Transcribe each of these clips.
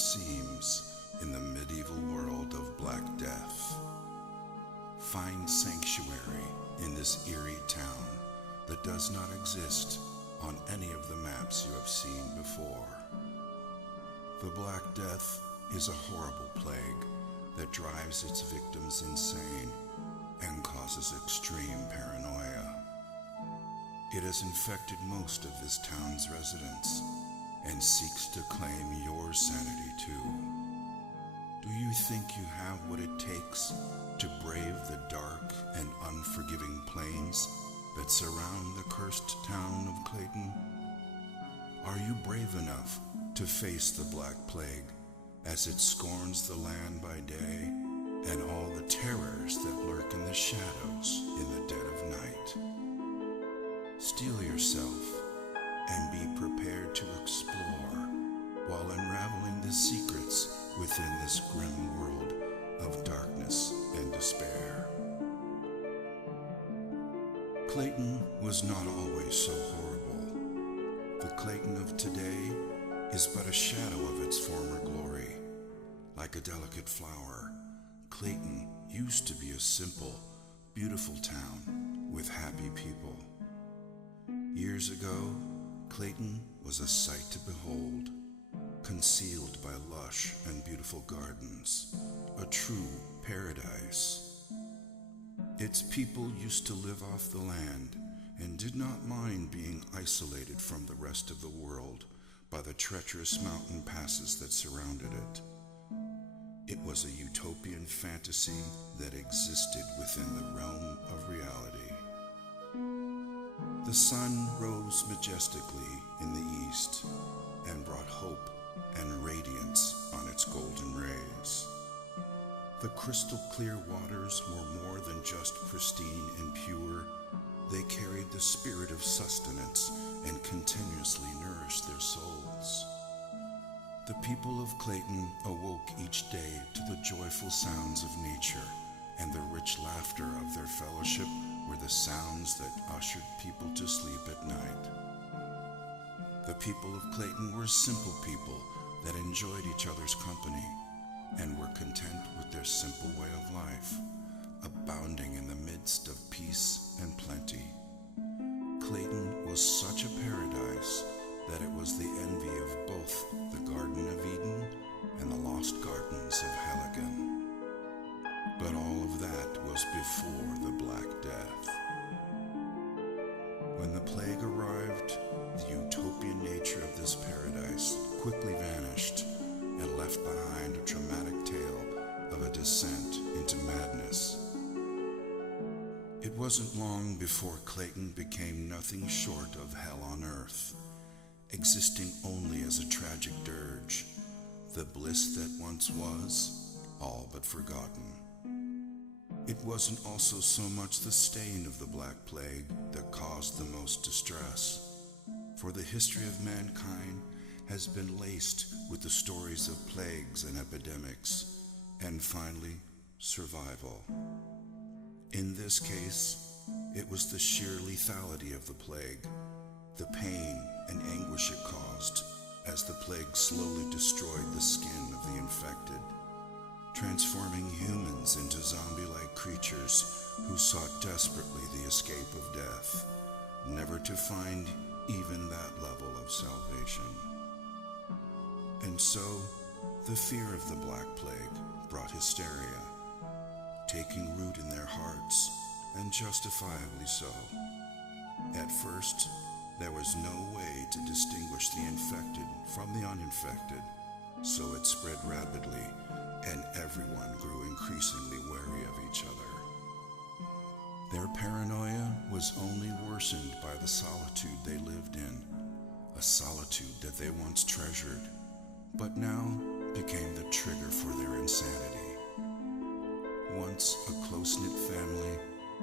it seems in the medieval world of Black Death. Find sanctuary in this eerie town that does not exist on any of the maps you have seen before. The Black Death is a horrible plague that drives its victims insane and causes extreme paranoia. It has infected most of this town's residents and seeks to claim your sanity too. Do you think you have what it takes to brave the dark and unforgiving plains that surround the cursed town of Clayton? Are you brave enough to face the Black Plague as it scorns the land by day and all the terrors that lurk in the shadows in the dead of night? Steel yourself and be prepared to explore while unraveling the secrets within this grim world of darkness and despair. Clayton was not always so horrible. The Clayton of today is but a shadow of its former glory. Like a delicate flower, Clayton used to be a simple, beautiful town with happy people. Years ago, Clayton was a sight to behold, concealed by lush and beautiful gardens, a true paradise. Its people used to live off the land and did not mind being isolated from the rest of the world by the treacherous mountain passes that surrounded it. It was a utopian fantasy that existed within the realm of reality. The sun rose majestically in the east and brought hope and radiance on its golden rays. The crystal-clear waters were more than just pristine and pure. They carried the spirit of sustenance and continuously nourished their souls. The people of Clayton awoke each day to the joyful sounds of nature, and the rich laughter of their fellowship were the sounds that ushered people to sleep at night. The people of Clayton were simple people that enjoyed each other's company and were content with their simple way of life, abounding in the midst of peace and plenty. Clayton was such a paradise that it was the envy of both the Garden of Eden and the lost gardens of Helligan. But all of that was before the Black Death. When the plague arrived, the utopian nature of this paradise quickly vanished and left behind a dramatic tale of a descent into madness. It wasn't long before Clayton became nothing short of hell on earth, existing only as a tragic dirge, the bliss that once was, all but forgotten. It wasn't also so much the stain of the Black Plague that caused the most distress, for the history of mankind has been laced with the stories of plagues and epidemics, and finally, survival. In this case, it was the sheer lethality of the plague, the pain and anguish it caused as the plague slowly destroyed the skin of the infected, transforming humans into zombie-like creatures who sought desperately the escape of death, never to find even that level of salvation. And so, the fear of the Black Plague brought hysteria, taking root in their hearts, and justifiably so. At first, there was no way to distinguish the infected from the uninfected, so it spread rapidly, and everyone grew increasingly wary of each other. Their paranoia was only worsened by the solitude they lived in, a solitude that they once treasured, but now became the trigger for their insanity. Once a close-knit family,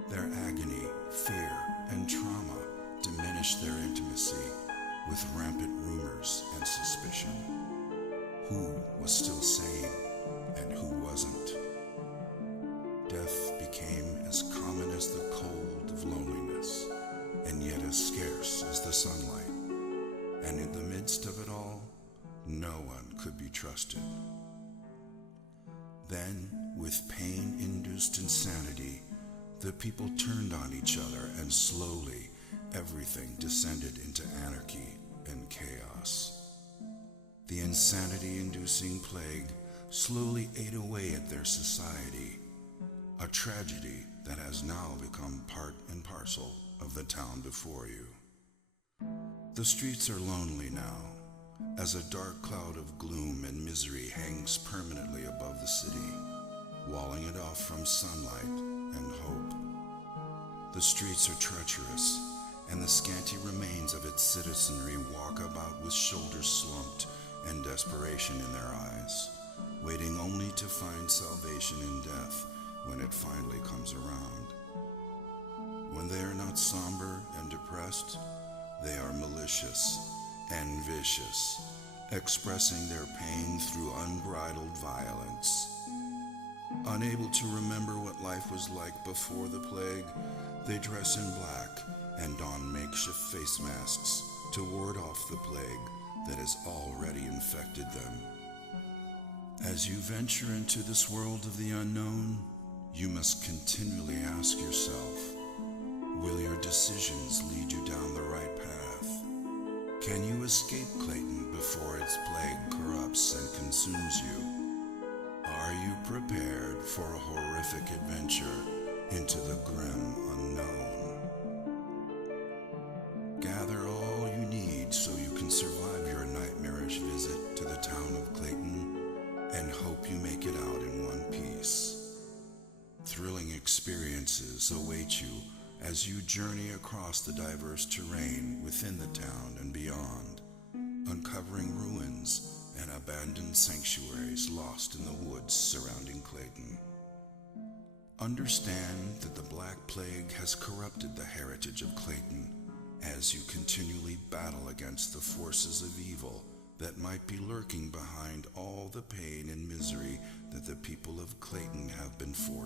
their agony, fear, and trauma diminished their intimacy with rampant rumors and suspicion. Who was still sane and who wasn't? Death became as common as the cold of loneliness, and yet as scarce as the sunlight. And in the midst of it all, No one could be trusted. Then, with pain-induced insanity, the people turned on each other, and slowly everything descended into anarchy and chaos. The insanity-inducing plague slowly ate away at their society, a tragedy that has now become part and parcel of the town before you. The streets are lonely now, as a dark cloud of gloom and misery hangs permanently above the city, walling it off from sunlight and hope. The streets are treacherous, and the scanty remains of its citizenry walk about with shoulders slumped and desperation in their eyes, waiting only to find salvation in death when it finally comes around. When they are not somber and depressed, they are malicious and vicious, expressing their pain through unbridled violence. Unable to remember what life was like before the plague, they dress in black and don makeshift face masks to ward off the plague that has already infected them. As you venture into this world of the unknown, you must continually ask yourself, will your decisions lead you down the right path? Can you escape Clayton before its plague corrupts and consumes you? Are you prepared for a horrific adventure into the grim unknown? Gather all you need so you can survive your nightmarish visit to the town of Clayton, and hope you make it out in one piece. Thrilling experiences await you as you journey across the diverse terrain within the town and beyond, uncovering ruins and abandoned sanctuaries lost in the woods surrounding Clayton. Understand that the Black Plague has corrupted the heritage of Clayton as you continually battle against the forces of evil that might be lurking behind all the pain and misery that the people of Clayton have been forced